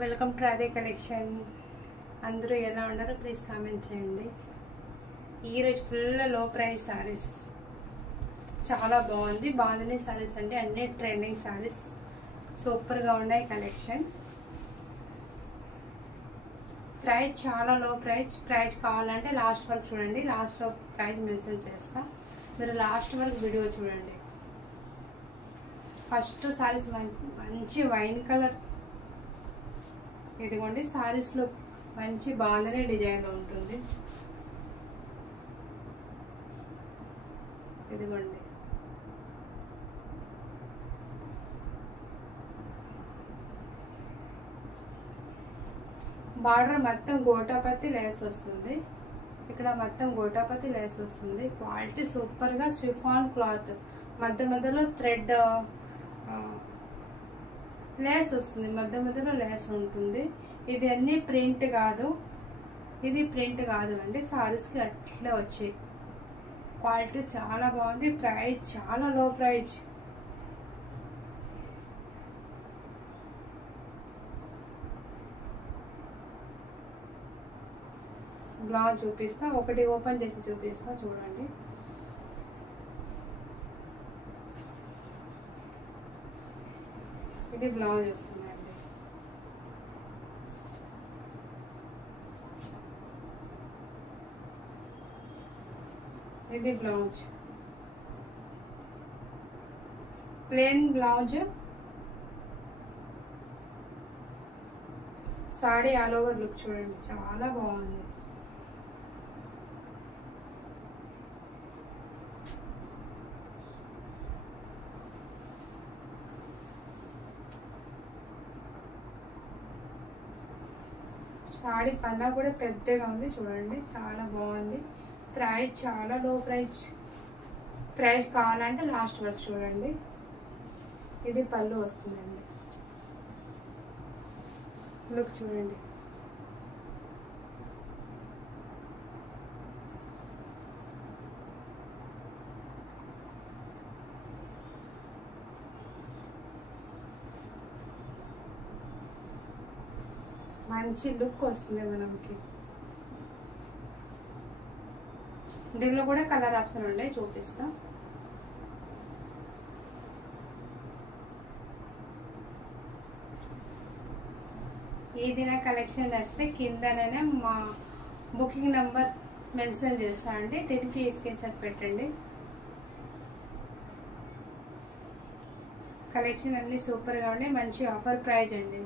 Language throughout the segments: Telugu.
Welcome to Radhe collection. అందరూ ఎలా ఉన్నారో ప్లీజ్ కామెంట్ చేయండి. ఈరోజు ఫుల్ లో ప్రైస్ సారీస్ చాలా బాగుంది. బాగుంది సారీస్ అంటే అన్ని ట్రెండింగ్ సారీస్ సూపర్గా ఉన్నాయి. కలెక్షన్ ప్రైస్ చాలా లో ప్రైస్ కావాలంటే లాస్ట్ వరకు చూడండి. లాస్ట్లో ప్రైస్ మెన్షన్ చేస్తా, మీరు లాస్ట్ వరకు వీడియో చూడండి. ఫస్ట్ సారీస్ మంచి వైన్ కలర్, ఇదిగోండి సారీస్ లో మంచి బాగుందనే డిజైన్ లో ఉంటుంది. ఇదిగోండి బార్డర్ మొత్తం గోటాపత్తి లేస్ వస్తుంది. ఇక్కడ మొత్తం గోటాపత్తి లేస్ వస్తుంది. క్వాలిటీ సూపర్ గా షిఫాన్ క్లాత్, మధ్య మధ్యలో థ్రెడ్ లేస్ వస్తుంది, మధ్య మధ్యలో లేస్ ఉంటుంది. ఇది అన్ని ప్రింట్ కాదు, ఇది ప్రింట్ కాదు అండి. సారీస్కి అట్లా వచ్చాయి. క్వాలిటీ చాలా బాగుంది. ప్రైస్ చాలా లో ప్రైస్. బ్లౌజ్ చూపిస్తా, ఒకటి ఓపెన్ చేసి చూపిస్తా చూడండి. ఇది బ్లౌజ్ వస్తుందండి. ఇది blouse, plain blouse. Saree all over look చూడండి, చాలా బాగుంది. సాడీ పన్నా కూడా పెద్దగా ఉంది చూడండి, చాలా బాగుంది. ప్రైస్ చాలా లో ప్రైస్ కావాలంటే లాస్ట్ వరకు చూడండి. ఇది పళ్ళు వస్తుందండి, లుక్ చూడండి. మంచి లుక్ వస్తుంది మనకి. దీనిలో కూడా కలర్ ఆప్షన్ ఉన్నాయి, చూపిస్తా. ఏదైనా కలెక్షన్ వస్తే కిందనే మా బుకింగ్ నెంబర్ మెన్షన్ చేస్తా అండి. 10కి స్క్రీన్‌షాట్ పెట్టండి. కలెక్షన్ అన్ని సూపర్గా ఉన్నాయి. మంచి ఆఫర్ ప్రైస్ అండి.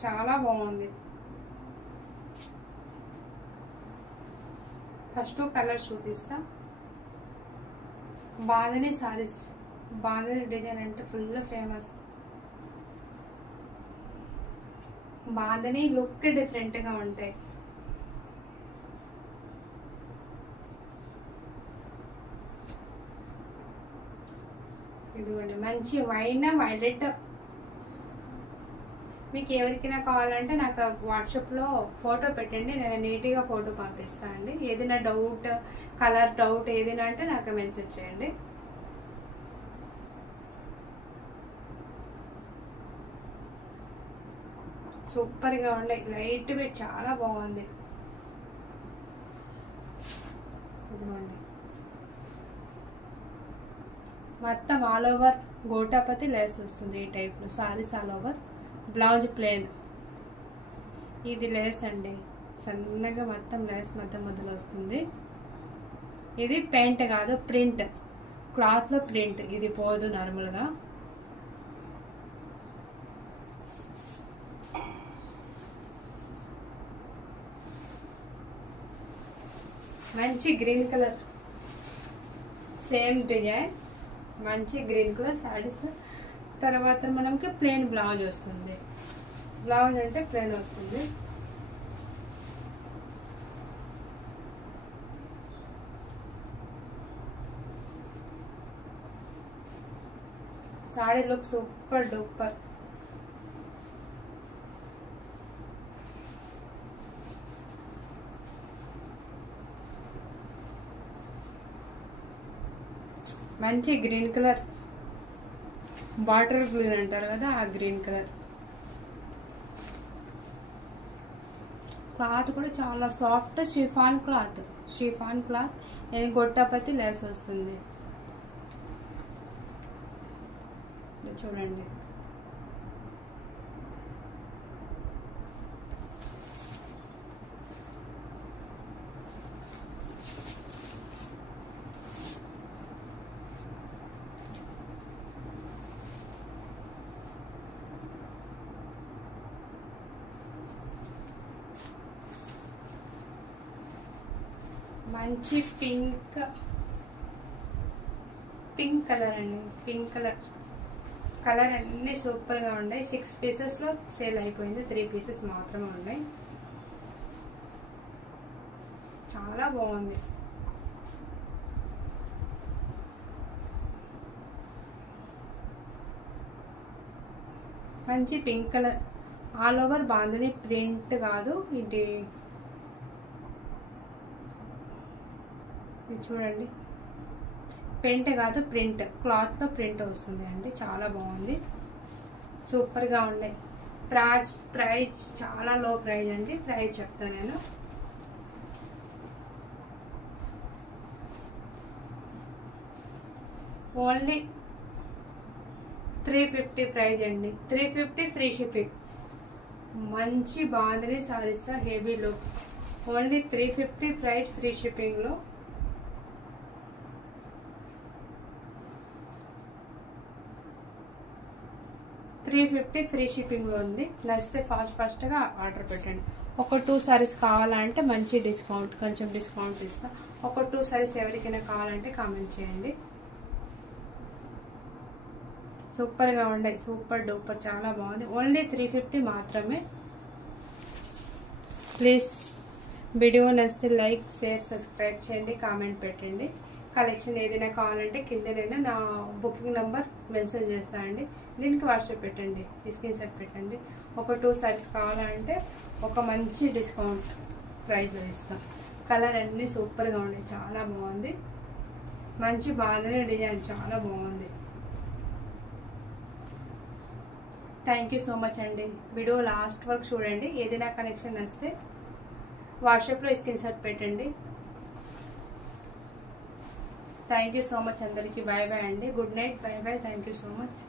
చాలా బాగుంది. ఫస్ట్ కలర్ చూపిస్తా. బాంధని సారీస్, బాంధని డిజైన్ అంటే full famous. Bandhani look different గా ఉంటాయి. ఇదిగోండి మంచి వైన్ వైలెట్. మీకు ఎవరికైనా కావాలంటే నాకు వాట్సాప్లో ఫోటో పెట్టండి, నేను నీట్గా ఫోటో పంపిస్తాను అండి. ఏదైనా డౌట్, కలర్ డౌట్ ఏదైనా అంటే నాకు మెన్షన్ చేయండి. సూపర్గా ఉండే, లైట్ వెయిట్, చాలా బాగుంది. ఇదిగోండి మొత్తం ఆల్ ఓవర్ గోటాపతి లేస్ వస్తుంది. ఈ టైప్లో saris all over. Blouse plain. ఇది లేస్ అండి, సన్నగా మొత్తం లేస్ మధ్య మధ్యలో వస్తుంది. ఇది పెయింట్ కాదు, ప్రింట్, క్లాత్ లో ప్రింట్. ఇది పోదు నార్మల్గా. మంచి గ్రీన్ కలర్, సేమ్ డిజైన్, మంచి గ్రీన్ కలర్ సారీస్. తర్వాత మనకి ప్లెయిన్ బ్లౌజ్ వస్తుంది. బ్లౌజ్ అంటే ప్లెయిన్ వస్తుంది. Sorry look super duper. మంచి గ్రీన్ కలర్, వాటర్ గ్రీన్ అంటారు కదా, ఆ గ్రీన్ కలర్. క్లాత్ కూడా చాలా సాఫ్ట్, షిఫాన్ క్లాత్. నేను గొట్టపతి లేస్ వస్తుంది. చూడండి, మంచి పింక్ కలర్ అండి. పింక్ కలర్ అన్ని సూపర్ గా ఉన్నాయి. 6 పీసెస్ లో సేల్ అయిపోయింది, 3 పీసెస్ మాత్రమే ఉన్నాయి. చాలా బాగుంది. మంచి pink colour, all over bandhani print కాదు ఇది చూడండి, పెయింట్ కాదు ప్రింట్, క్లాత్ లో ప్రింట్ వస్తుంది అండి. చాలా బాగుంది, సూపర్ గా ఉన్నాయి. ప్రైస్ చాలా లో ప్రైస్ అండి. ప్రైస్ చెప్తాను నేను. ఓన్లీ 350 ప్రైజ్ అండి. 350 ఫ్రీ షిప్పింగ్. మంచి బాందని సాధిస్తా heavy look. Only 350 price, free shipping లో. $350 ఫ్రీ షిప్పింగ్ లో ఉంది. నచ్చితే ఫాస్ట్ గా ఆర్డర్ పెట్టండి. ఒక 2 సారీస్ కావాలంటే మంచి డిస్కౌంట్, కొంచెం డిస్కౌంట్ ఇస్తా. ఒక 2 సారీస్ ఎవరికైనా కావాలంటే కామెంట్ చేయండి. సూపర్ గా ఉండే, సూపర్ డూపర్, చాలా బాగుంది. ఓన్లీ 350 మాత్రమే. ప్లీజ్ వీడియో నచ్చితే లైక్, షేర్, సబ్స్క్రైబ్ చేయండి, కామెంట్ పెట్టండి. కలెక్షన్ ఏదైనా కావాలంటే కిందనైనా నా బుకింగ్ నెంబర్ మెన్షన్ చేస్తానండి. దీనికి వాట్సాప్ పెట్టండి, స్క్రీన్ షాట్ పెట్టండి. ఒక 2 సారీస్ కావాలంటే ఒక మంచి డిస్కౌంట్ ప్రైస్లో ఇస్తాం. కలర్ అన్నీ సూపర్గా ఉన్నాయి, చాలా బాగుంది. మంచి బాగుంది డిజైన్, చాలా బాగుంది. థ్యాంక్ యూ సో మచ్ అండి. వీడియో లాస్ట్ వరకు చూడండి. ఏదైనా కనెక్షన్ వస్తే వాట్సాప్లో స్క్రీన్ షాట్ పెట్టండి. థ్యాంక్ యూ సో మచ్ అందరికీ. బాయ్ బాయ్ అండి. Good night. Bye bye. Thank you so much.